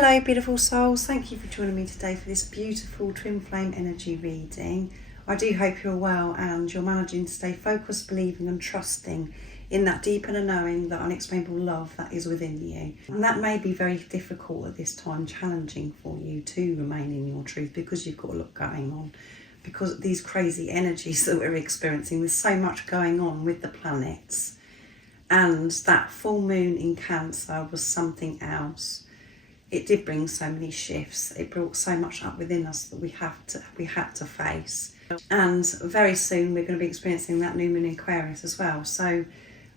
Hello beautiful souls, thank you for joining me today for this beautiful twin flame energy reading. I do hope you're well and you're managing to stay focused, believing and trusting in that deep inner knowing, that unexplainable love that is within you. And that may be very difficult at this time, challenging for you to remain in your truth because you've got a lot going on. Because these crazy energies that we're experiencing, there's so much going on with the planets. And that full moon in Cancer was something else. It did bring so many shifts. It brought so much up within us that we had to face. And very soon we're going to be experiencing that new moon in Aquarius as well. So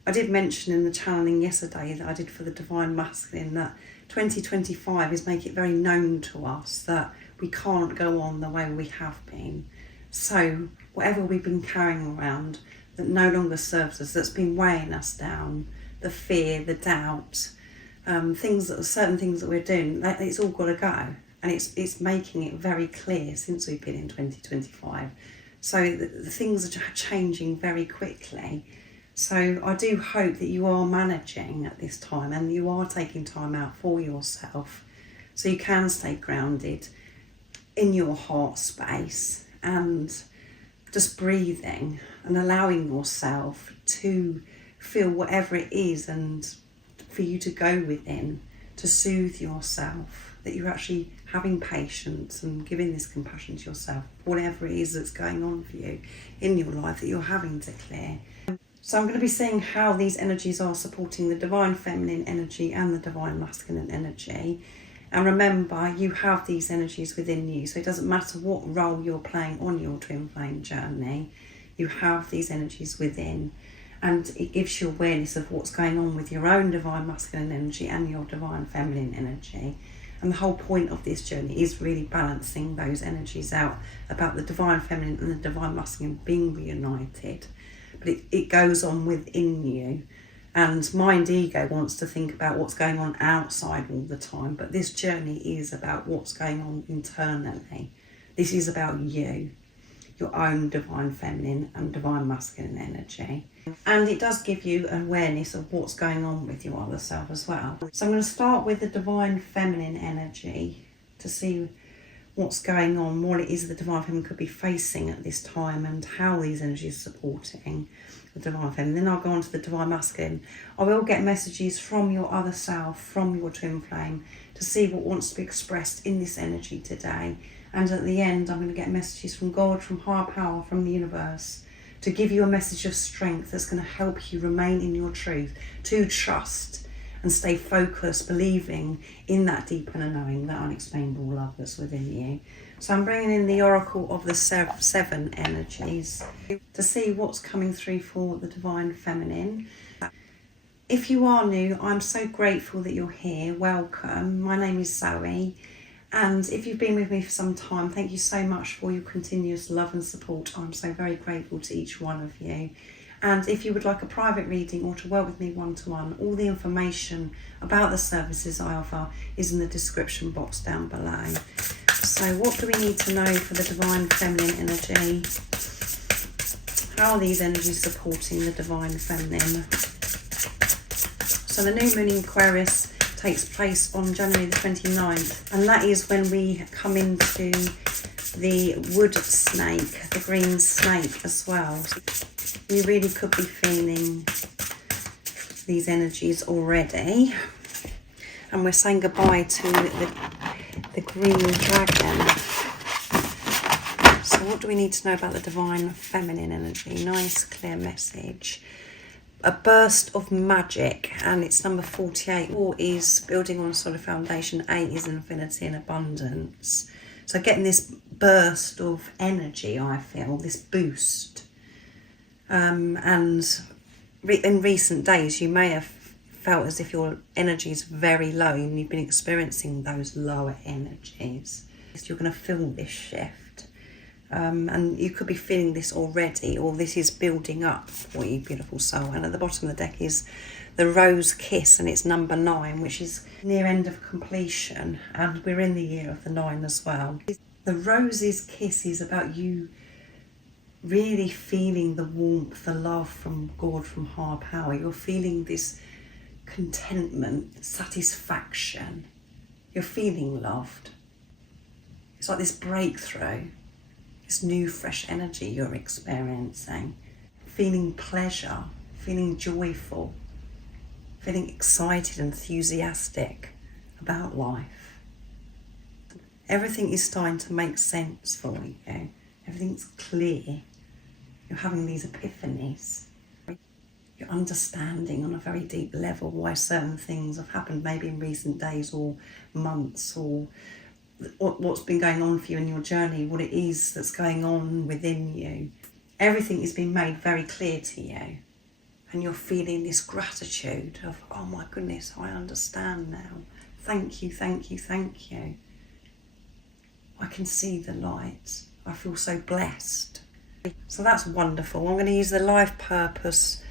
I did mention in the channeling yesterday that I did for the Divine Masculine that 2025 is making it very known to us that we can't go on the way we have been. So whatever we've been carrying around that no longer serves us, that's been weighing us down, the fear, the doubt, certain things that we're doing, it's all got to go. And it's making it very clear since we've been in 2025. So the things are changing very quickly. So I do hope that you are managing at this time and you are taking time out for yourself so you can stay grounded in your heart space and just breathing and allowing yourself to feel whatever it is, and for you to go within to soothe yourself, that you're actually having patience and giving this compassion to yourself, whatever it is that's going on for you in your life that you're having to clear. So I'm going to be seeing how these energies are supporting the Divine Feminine energy and the Divine Masculine energy. And remember, you have these energies within you, so it doesn't matter what role you're playing on your twin flame journey, you have these energies within. And it gives you awareness of what's going on with your own Divine Masculine energy and your Divine Feminine energy. And the whole point of this journey is really balancing those energies out, about the Divine Feminine and the Divine Masculine being reunited. But it goes on within you. And mind ego wants to think about what's going on outside all the time. But this journey is about what's going on internally. This is about you, your own Divine Feminine and Divine Masculine energy. And it does give you awareness of what's going on with your other self as well. So I'm going to start with the Divine Feminine energy to see what's going on, what it is the Divine Feminine could be facing at this time and how these energies are supporting the Divine Feminine. Then I'll go on to the Divine Masculine. I will get messages from your other self, from your twin flame, to see what wants to be expressed in this energy today. And at the end, I'm going to get messages from God, from higher power, from the universe, to give you a message of strength that's going to help you remain in your truth, to trust and stay focused, believing in that deep inner knowing, that unexplainable love that's within you. So I'm bringing in the Oracle of the seven energies to see what's coming through for the Divine Feminine. If you are new, I'm so grateful that you're here. Welcome. My name is Zoe. And if you've been with me for some time, thank you so much for your continuous love and support. I'm so very grateful to each one of you. And if you would like a private reading or to work with me one-to-one, all the information about the services I offer is in the description box down below. So what do we need to know for the Divine Feminine energy? How are these energies supporting the Divine Feminine? So the new moon in Aquarius takes place on January the 29th, and that is when we come into the wood snake, the green snake as well. You really could be feeling these energies already. And we're saying goodbye to the green dragon. So what do we need to know about the Divine Feminine energy? Nice clear message. A burst of magic, and it's number 48. 4 is building on a solid foundation. 8 is infinity and abundance. So getting this burst of energy, I feel, this boost. And in recent days, you may have felt as if your energy is very low and you've been experiencing those lower energies. You're going to feel this shift. And you could be feeling this already, or this is building up for you, beautiful soul. And at the bottom of the deck is the Rose Kiss, and it's number 9, which is near end of completion. And we're in the year of the 9 as well. The Rose's Kiss is about you really feeling the warmth, the love from God, from higher power. You're feeling this contentment, satisfaction, You're feeling loved. It's like this breakthrough, this new fresh energy you're experiencing. Feeling pleasure, feeling joyful, feeling excited, enthusiastic about life. Everything is starting to make sense for you. Everything's clear. You're having these epiphanies. You're understanding on a very deep level why certain things have happened, maybe in recent days or months, or what's been going on for you in your journey, what it is that's going on within you. Everything is being made very clear to you. And you're feeling this gratitude of, oh my goodness, I understand now. Thank you, thank you, thank you. I can see the light. I feel so blessed. So that's wonderful. I'm going to use the Life Purpose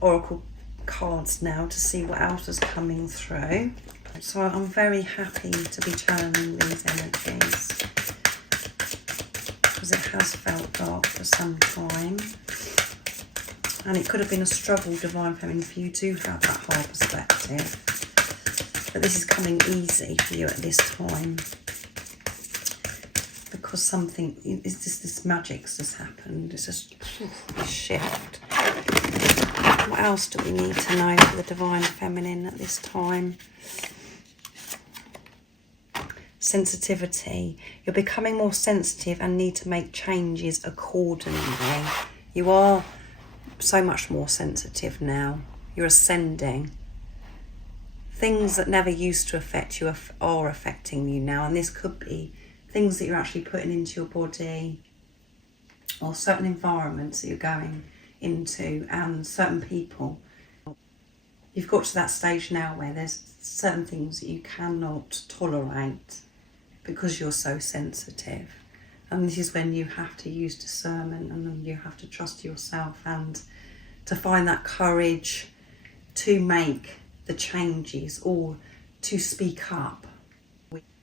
Oracle cards now to see what else is coming through. So I'm very happy to be channeling these energies because it has felt dark for some time. And it could have been a struggle, Divine Feminine, for you to have that high perspective. But this is coming easy for you at this time. Because something, it's just this magic's just happened. It's just a shift. What else do we need to know for the Divine Feminine at this time? Sensitivity. You're becoming more sensitive and need to make changes accordingly. You are so much more sensitive now. You're ascending. Things that never used to affect you are affecting you now, and this could be things that you're actually putting into your body, or certain environments that you're going into, and certain people. You've got to that stage now where there's certain things that you cannot tolerate because you're so sensitive. And this is when you have to use discernment, and then you have to trust yourself and to find that courage to make the changes or to speak up.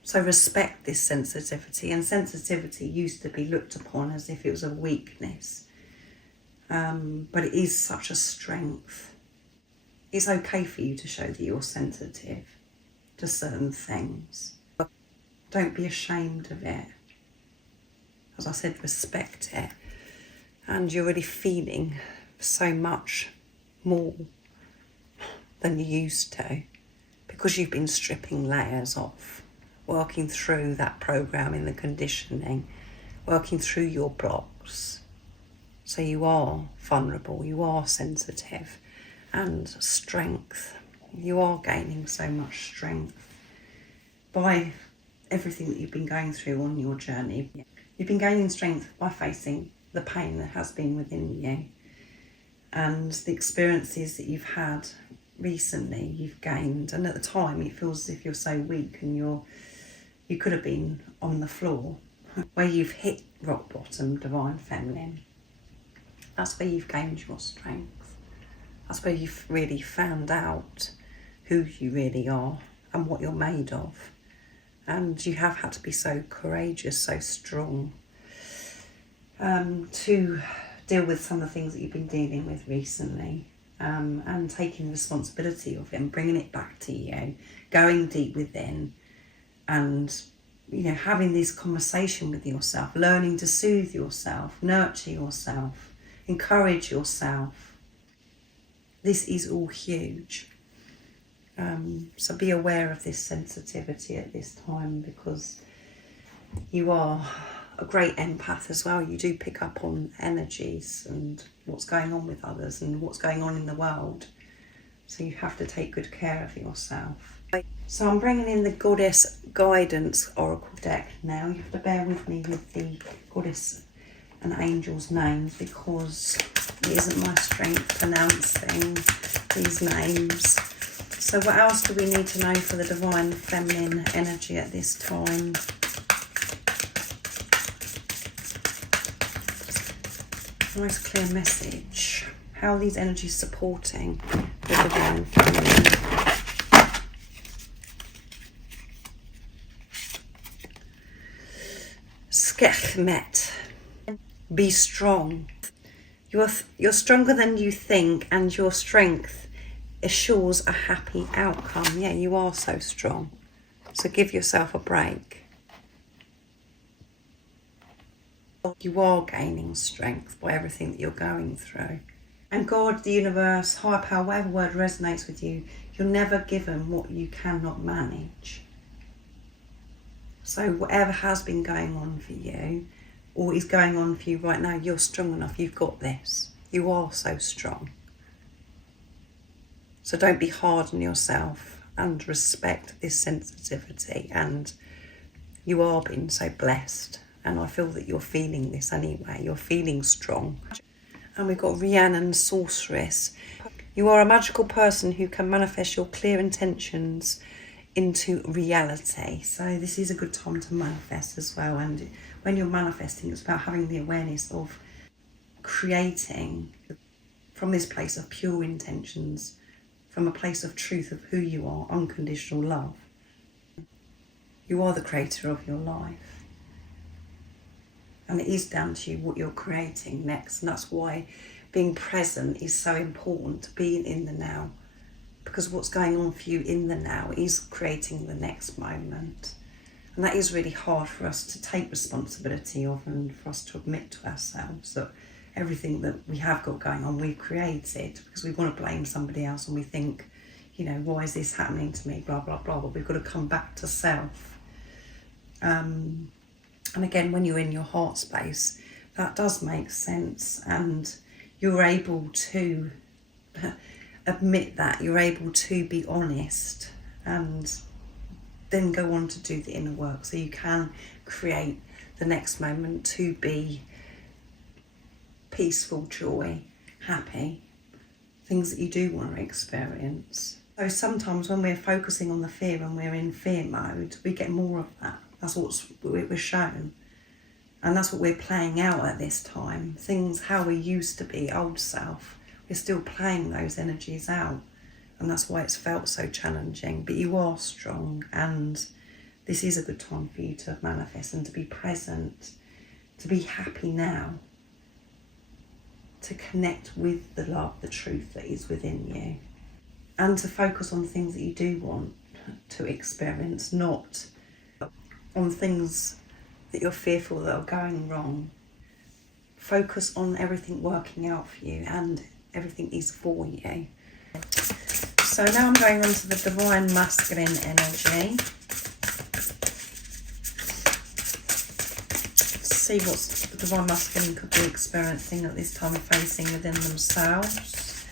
So respect this sensitivity, and sensitivity used to be looked upon as if it was a weakness, but it is such a strength. It's okay for you to show that you're sensitive to certain things. Don't be ashamed of it. As I said, respect it. And you're really feeling so much more than you used to, because you've been stripping layers off, working through that programming, the conditioning, working through your blocks. So you are vulnerable, you are sensitive, and strength. You are gaining so much strength by everything that you've been going through on your journey. You've been gaining strength by facing the pain that has been within you, and the experiences that you've had recently, you've gained. And at the time, it feels as if you're so weak and you could have been on the floor. Where you've hit rock bottom, Divine Feminine, that's where you've gained your strength. That's where you've really found out who you really are and what you're made of. And you have had to be so courageous, so strong, to deal with some of the things that you've been dealing with recently, and taking responsibility of it and bringing it back to you, going deep within, and having this conversation with yourself, learning to soothe yourself, nurture yourself, encourage yourself. This is all huge. So be aware of this sensitivity at this time, because you are a great empath as well. You do pick up on energies and what's going on with others and what's going on in the world. So you have to take good care of yourself. So I'm bringing in the Goddess Guidance Oracle deck now. You have to bear with me with the Goddess and Angels names, because it isn't my strength pronouncing these names. So what else do we need to know for the Divine Feminine energy at this time? Nice clear message. How are these energies supporting the Divine Feminine? Skechmet. Be strong. You're stronger than you think, and your strength assures a happy outcome. Yeah, you are so strong. So give yourself a break. You are gaining strength by everything that you're going through. And God, the universe, higher power, whatever word resonates with you, you're never given what you cannot manage. So whatever has been going on for you, or is going on for you right now, you're strong enough, you've got this. You are so strong. So don't be hard on yourself and respect this sensitivity. And you are being so blessed. And I feel that you're feeling this anyway. You're feeling strong. And we've got Rhiannon, Sorceress. You are a magical person who can manifest your clear intentions into reality. So this is a good time to manifest as well. And when you're manifesting, it's about having the awareness of creating from this place of pure intentions, from a place of truth of who you are, unconditional love. You are the creator of your life. And it is down to you what you're creating next. And that's why being present is so important, being in the now. Because what's going on for you in the now is creating the next moment. And that is really hard for us to take responsibility of, and for us to admit to ourselves that everything that we have got going on, we've created, because we want to blame somebody else and we think, you know, why is this happening to me, blah, blah, blah. But we've got to come back to self. And again, when you're in your heart space, that does make sense, and you're able to admit that, you're able to be honest, and then go on to do the inner work so you can create the next moment to be peaceful, joy, happy, things that you do want to experience. So sometimes when we're focusing on the fear and we're in fear mode, we get more of that. That's what we're shown. And that's what we're playing out at this time. Things, how we used to be, old self, we're still playing those energies out. And that's why it's felt so challenging. But you are strong, and this is a good time for you to manifest and to be present, to be happy now, to connect with the love, the truth that is within you, and to focus on things that you do want to experience, not on things that you're fearful that are going wrong. Focus on everything working out for you, and everything is for you. So now I'm going on to the Divine Masculine energy. See what the Divine Masculine could be experiencing at this time of facing within themselves.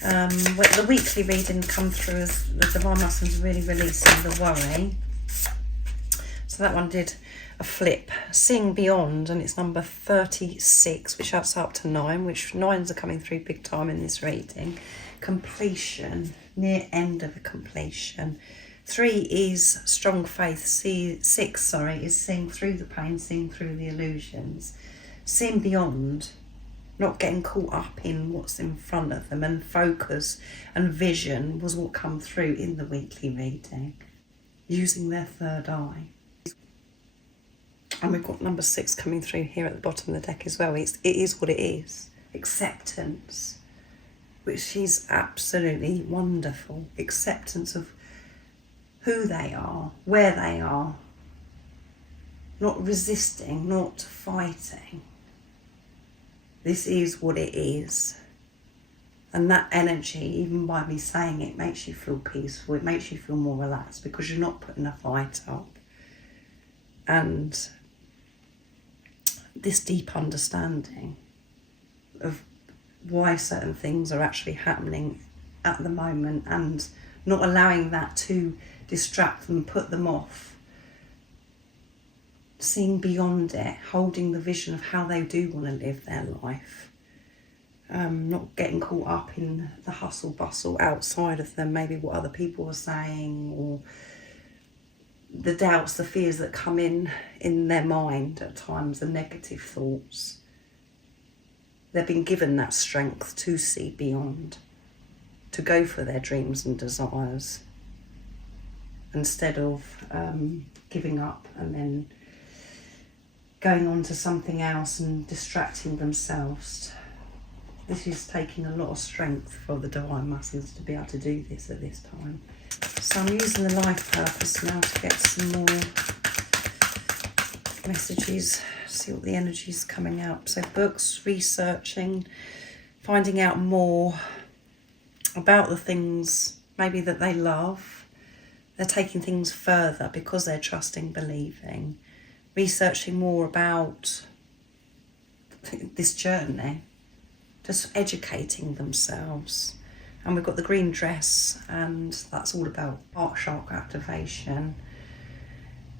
The weekly reading come through as the Divine Masculine's really releasing the worry. So that one did a flip, Seeing Beyond, and it's number 36, which adds up to 9, which 9s are coming through big time in this reading. Completion, near end of a completion. 3 is strong faith. 6 is seeing through the pain, seeing through the illusions. Seeing beyond, not getting caught up in what's in front of them, and focus and vision was what come through in the weekly reading. Using their third eye. And we've got number 6 coming through here at the bottom of the deck as well. It is what it is. Acceptance, which is absolutely wonderful. Acceptance of who they are, where they are. Not resisting, not fighting. This is what it is. And that energy, even by me saying it, makes you feel peaceful. It makes you feel more relaxed because you're not putting a fight up. And this deep understanding of why certain things are actually happening at the moment, and not allowing that to distract them, put them off. Seeing beyond it, holding the vision of how they do want to live their life. Not getting caught up in the hustle bustle outside of them, maybe what other people are saying, or the doubts, the fears that come in their mind at times, the negative thoughts. They've been given that strength to see beyond, to go for their dreams and desires, instead of giving up and then going on to something else and distracting themselves. This is taking a lot of strength for the Divine Masculines to be able to do this at this time. So I'm using the life purpose now to get some more messages, see what the energy is coming out. So books, researching, finding out more about the things maybe that they love. They're taking things further because they're trusting, believing, researching more about this journey, just educating themselves. And we've got the green dress, and that's all about heart chakra activation.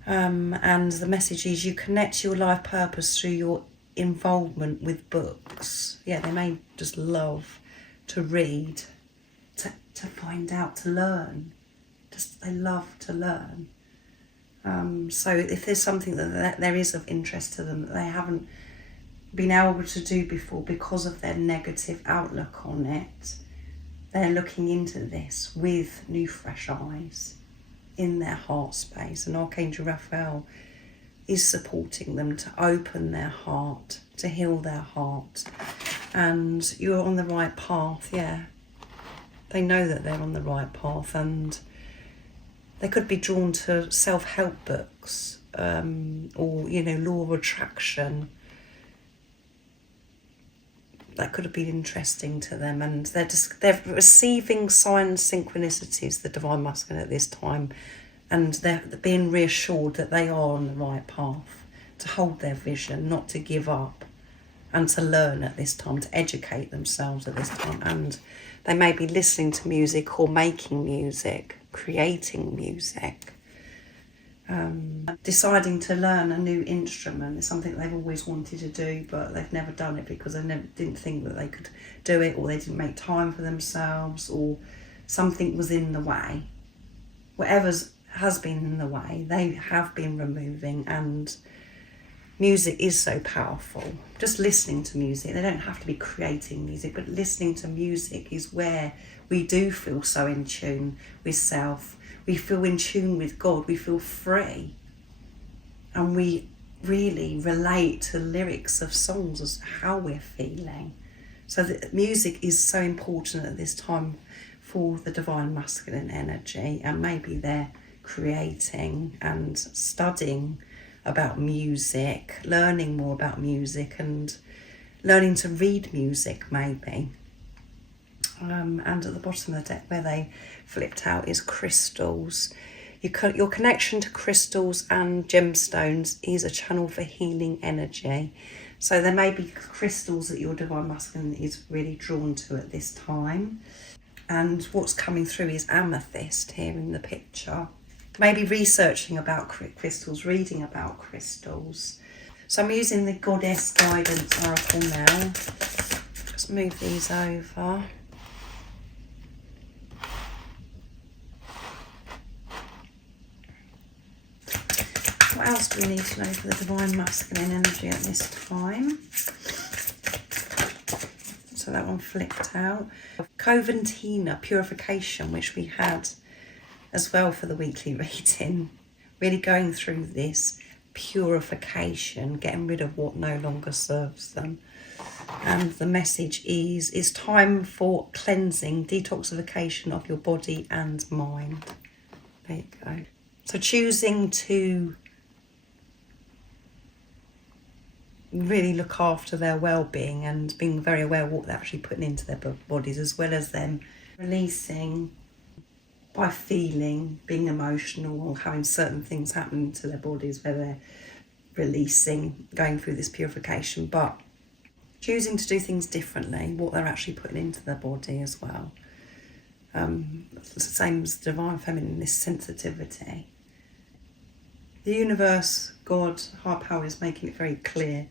And the message is you connect your life purpose through your involvement with books. Yeah, they may just love to read, to find out, to learn. Just they love to learn. So if there's something that there is of interest to them that they haven't been able to do before because of their negative outlook on it, they're looking into this with new fresh eyes in their heart space, and Archangel Raphael is supporting them to open their heart, to heal their heart. And you're on the right path. Yeah, they know that they're on the right path, and they could be drawn to self-help books, or law of attraction. That could have been interesting to them, and they're receiving signs, synchronicities, the divine masculine at this time, and they're being reassured that they are on the right path, to hold their vision, not to give up, and to learn at this time, to educate themselves at this time. And they may be listening to music or making music, creating music. Deciding to learn a new instrument is something they've always wanted to do, but they've never done it because they didn't think that they could do it, or they didn't make time for themselves, or something was in the way. Whatever has been in the way, they have been removing. And music is so powerful. Just listening to music, they don't have to be creating music, but listening to music is where we do feel so in tune with self. We feel in tune with God, we feel free, and we really relate to the lyrics of songs as how we're feeling. So the music is so important at this time for the divine masculine energy, and maybe they're creating and studying about music, learning more about music, and learning to read music maybe. And at the bottom of the deck where they flipped out is crystals. Your connection to crystals and gemstones is a channel for healing energy. So there may be crystals that your divine masculine is really drawn to at this time. And what's coming through is amethyst here in the picture. Maybe researching about crystals, reading about crystals. So I'm using the Goddess Guidance Oracle now. Just move these over. What else do we need to know for the divine masculine energy at this time? So that one flipped out. Coventina, purification, which we had as well for the weekly reading. Really going through this purification, getting rid of what no longer serves them. And the message is, it's time for cleansing, detoxification of your body and mind. There you go. So choosing to really look after their well-being and being very aware of what they're actually putting into their bodies, as well as them releasing by feeling, being emotional, or having certain things happen to their bodies where they're releasing, going through this purification, but choosing to do things differently, what they're actually putting into their body as well. It's the same as divine feminine, this sensitivity. The universe, God, higher power is making it very clear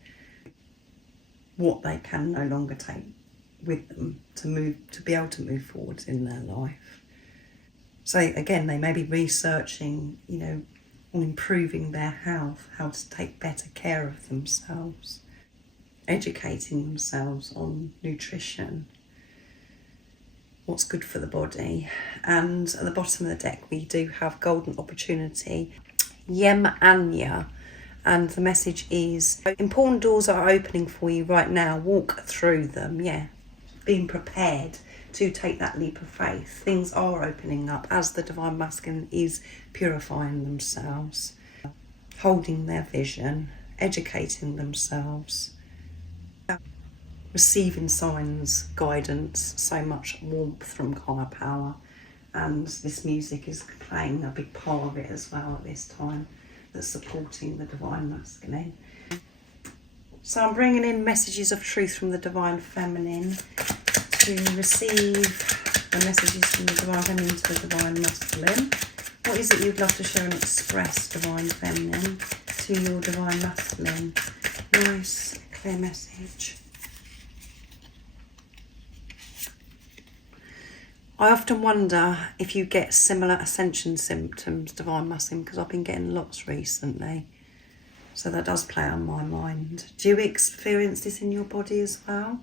what they can no longer take with them to be able to move forward in their life. So again, they may be researching, on improving their health, how to take better care of themselves, educating themselves on nutrition, what's good for the body. And at the bottom of the deck, we do have golden opportunity, Yem Anya, and the message is important doors are opening for you right now. Walk through them. Yeah, being prepared, to take that leap of faith. Things are opening up as the Divine Masculine is purifying themselves, holding their vision, educating themselves, receiving signs, guidance, so much warmth from higher power. And this music is playing a big part of it as well at this time, that's supporting the Divine Masculine. So I'm bringing in messages of truth from the Divine Feminine to receive the messages from the Divine Feminine to the Divine Masculine. What is it you'd love to share and express, Divine Feminine, to your Divine Masculine? Nice, clear message. I often wonder if you get similar ascension symptoms, Divine Masculine, because I've been getting lots recently. So that does play on my mind. Do you experience this in your body as well?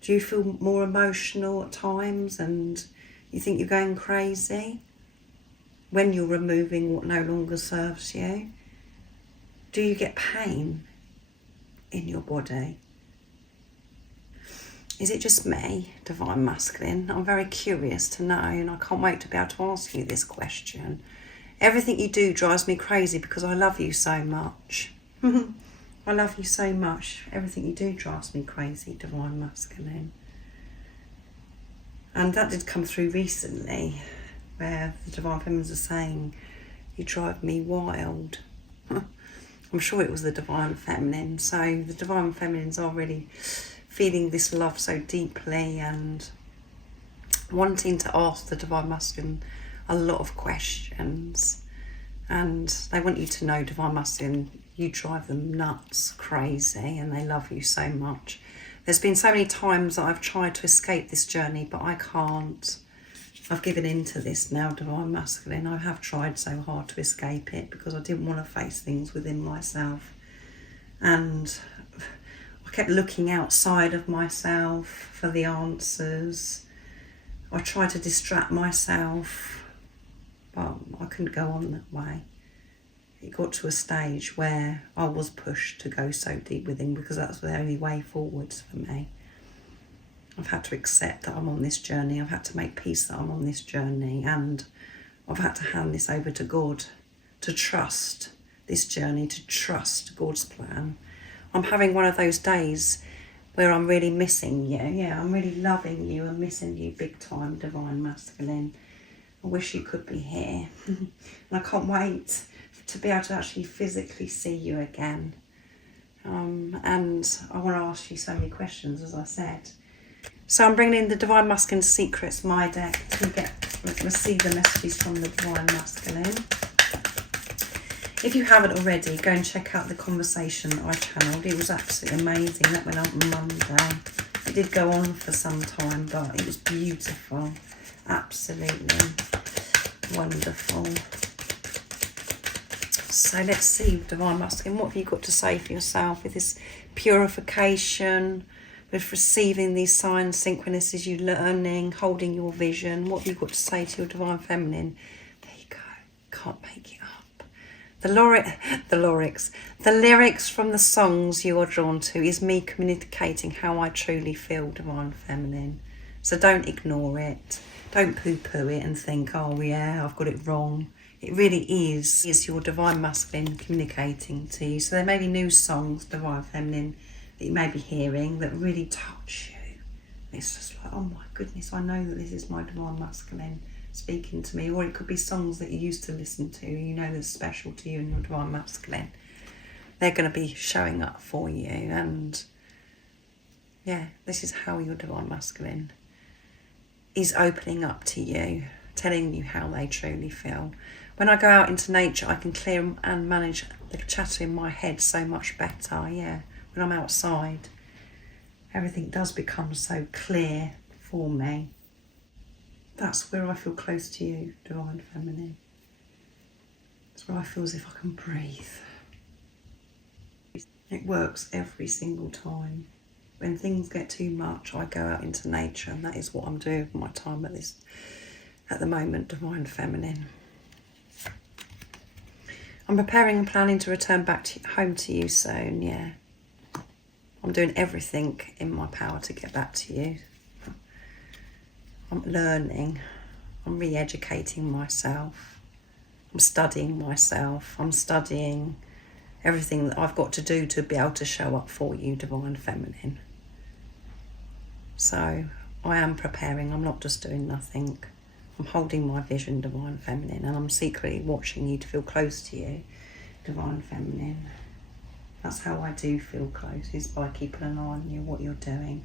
Do you feel more emotional at times and you think you're going crazy when you're removing what no longer serves you? Do you get pain in your body? Is it just me, Divine Masculine? I'm very curious to know, and I can't wait to be able to ask you this question. Everything you do drives me crazy because I love you so much. I love you so much. Everything you do drives me crazy, Divine Masculine. And that did come through recently, where the Divine Feminines are saying, you drive me wild. I'm sure it was the Divine Feminine. So the Divine Feminines are really feeling this love so deeply and wanting to ask the Divine Masculine a lot of questions. And they want you to know, Divine Masculine, you drive them nuts, crazy, and they love you so much. There's been so many times that I've tried to escape this journey, but I can't. I've given in to this now, Divine Masculine. I have tried so hard to escape it because I didn't want to face things within myself. And I kept looking outside of myself for the answers. I tried to distract myself, but I couldn't go on that way. It got to a stage where I was pushed to go so deep within because that's the only way forwards for me. I've had to accept that I'm on this journey. I've had to make peace that I'm on this journey, and I've had to hand this over to God, to trust this journey, to trust God's plan. I'm having one of those days where I'm really missing you. Yeah, I'm really loving you and missing you big time, Divine Masculine. I wish you could be here. And I can't wait to be able to actually physically see you again. And I want to ask you so many questions, as I said. So I'm bringing in the Divine Masculine Secrets, my deck, to receive the messages from the Divine Masculine. If you haven't already, go and check out the conversation that I channeled. It was absolutely amazing. That went up on Monday. It did go on for some time, but it was beautiful. Absolutely wonderful. So let's see, Divine Masculine, what have you got to say for yourself with this purification, with receiving these signs, synchronicities, you learning, holding your vision? What have you got to say to your Divine Feminine? There you go. Can't make it up. The lyrics from the songs you are drawn to is me communicating how I truly feel, Divine Feminine. So don't ignore it. Don't poo-poo it and think, oh yeah, I've got it wrong. It really is your Divine Masculine communicating to you. So there may be new songs, Divine Feminine, that you may be hearing that really touch you. It's just like, oh my goodness, I know that this is my Divine Masculine speaking to me. Or it could be songs that you used to listen to, you know, that's special to you and your Divine Masculine. They're going to be showing up for you. And yeah, this is how your Divine Masculine is opening up to you, telling you how they truly feel. When I go out into nature, I can clear and manage the chatter in my head so much better, yeah. When I'm outside, everything does become so clear for me. That's where I feel close to you, Divine Feminine. It's where I feel as if I can breathe. It works every single time. When things get too much, I go out into nature, and that is what I'm doing with my time at the moment, Divine Feminine. I'm preparing and planning to return back home to you soon, yeah. I'm doing everything in my power to get back to you. I'm learning, I'm re-educating myself, I'm studying myself, I'm studying everything that I've got to do to be able to show up for you, Divine Feminine. So I am preparing, I'm not just doing nothing. I'm holding my vision, Divine Feminine, and I'm secretly watching you to feel close to you, Divine Feminine. That's how I do feel close, is by keeping an eye on you, what you're doing.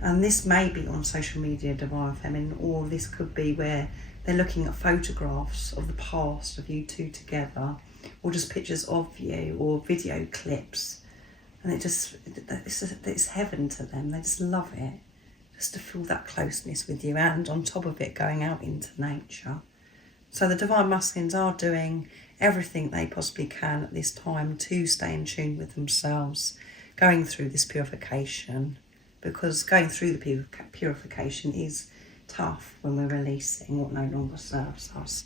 And this may be on social media, Divine Feminine, or this could be where they're looking at photographs of the past of you two together, or just pictures of you, or video clips. And it's heaven to them. They just love it, just to feel that closeness with you, and on top of it, going out into nature. So the Divine Masculines are doing everything they possibly can at this time to stay in tune with themselves, going through this purification, because going through the purification is tough when we're releasing what no longer serves us.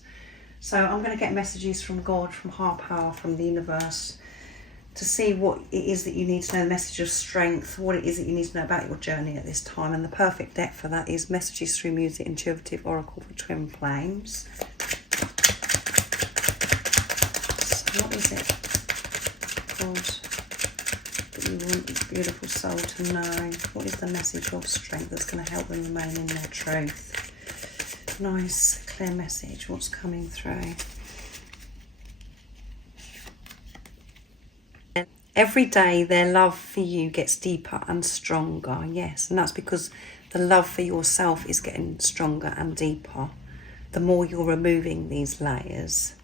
So I'm going to get messages from God, from higher power, from the universe, to see what it is that you need to know, the message of strength, what it is that you need to know about your journey at this time. And the perfect deck for that is Messages Through Music, Intuitive Oracle for Twin Flames. So what is it, God, that you want this beautiful soul to know? What is the message of strength that's going to help them remain in their truth? Nice, clear message. What's coming through? Every day their love for you gets deeper and stronger, yes, and that's because the love for yourself is getting stronger and deeper. The more you're removing these layers,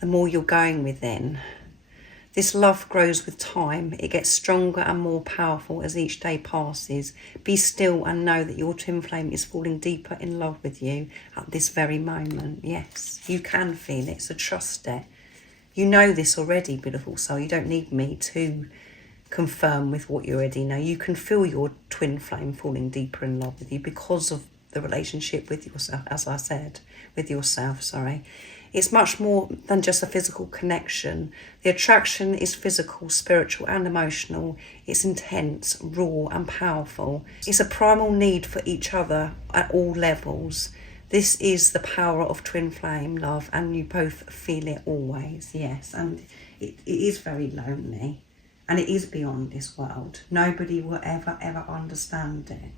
the more you're going within. This love grows with time. It gets stronger and more powerful as each day passes. Be still and know that your twin flame is falling deeper in love with you at this very moment. Yes, you can feel it, so trust it. You know this already, beautiful soul. You don't need me to confirm with what you already know. You can feel your twin flame falling deeper in love with you because of the relationship with yourself, as I said, with yourself, sorry. It's much more than just a physical connection. The attraction is physical, spiritual and emotional. It's intense, raw and powerful. It's a primal need for each other at all levels. This is the power of twin flame love, and you both feel it always, yes. And it is very lonely, and it is beyond this world. Nobody will ever understand it.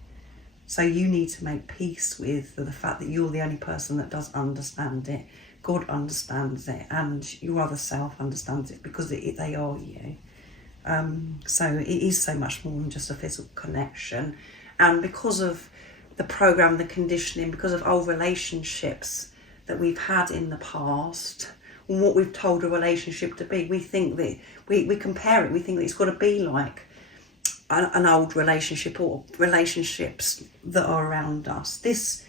So you need to make peace with the fact that you're the only person that does understand it. God understands it, and your other self understands it, because they are you. So it is so much more than just a physical connection. And because of the program, the conditioning, because of old relationships that we've had in the past, and what we've told a relationship to be, we think that we compare it, we think that it's got to be like an old relationship or relationships that are around us. This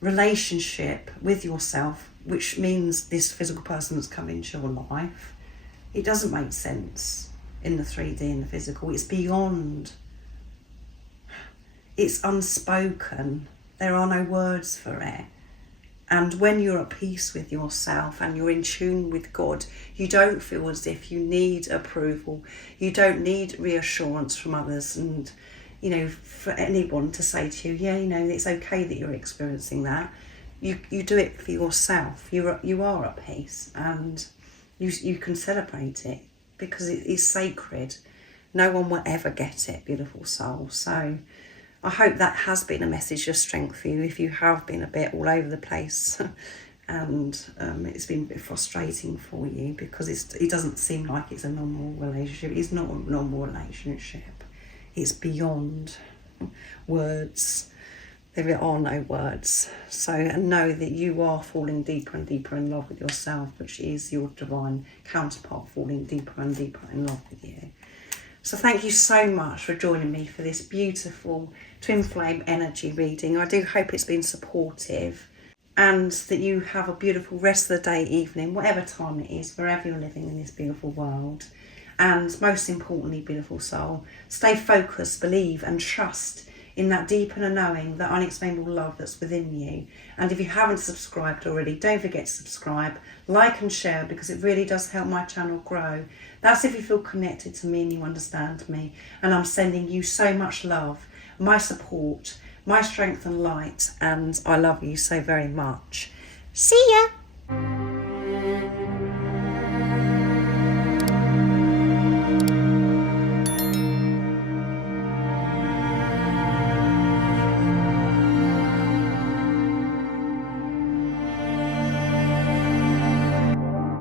relationship with yourself, which means this physical person that's come into your life, it doesn't make sense in the 3D and the physical. It's beyond. It's unspoken. There are no words for it. And when you're at peace with yourself and you're in tune with God, you don't feel as if you need approval. You don't need reassurance from others, and, you know, for anyone to say to you, yeah, you know, it's okay that you're experiencing that. You do it for yourself. You are at peace, and you can celebrate it because it is sacred. No one will ever get it, beautiful soul. So I hope that has been a message of strength for you if you have been a bit all over the place and it's been a bit frustrating for you, because it doesn't seem like it's a normal relationship. It's not a normal relationship. It's beyond words. There are no words. So know that you are falling deeper and deeper in love with yourself, which is your divine counterpart falling deeper and deeper in love with you. So thank you so much for joining me for this beautiful twin flame energy reading. I do hope it's been supportive, and that you have a beautiful rest of the day, evening, whatever time it is, wherever you're living in this beautiful world. And most importantly, beautiful soul, stay focused, believe and trust in that deep inner knowing, that unexplainable love that's within you. And if you haven't subscribed already, don't forget to subscribe, like and share, because it really does help my channel grow. That's if you feel connected to me and you understand me. And I'm sending you so much love, my support, my strength and light, and I love you so very much. See ya!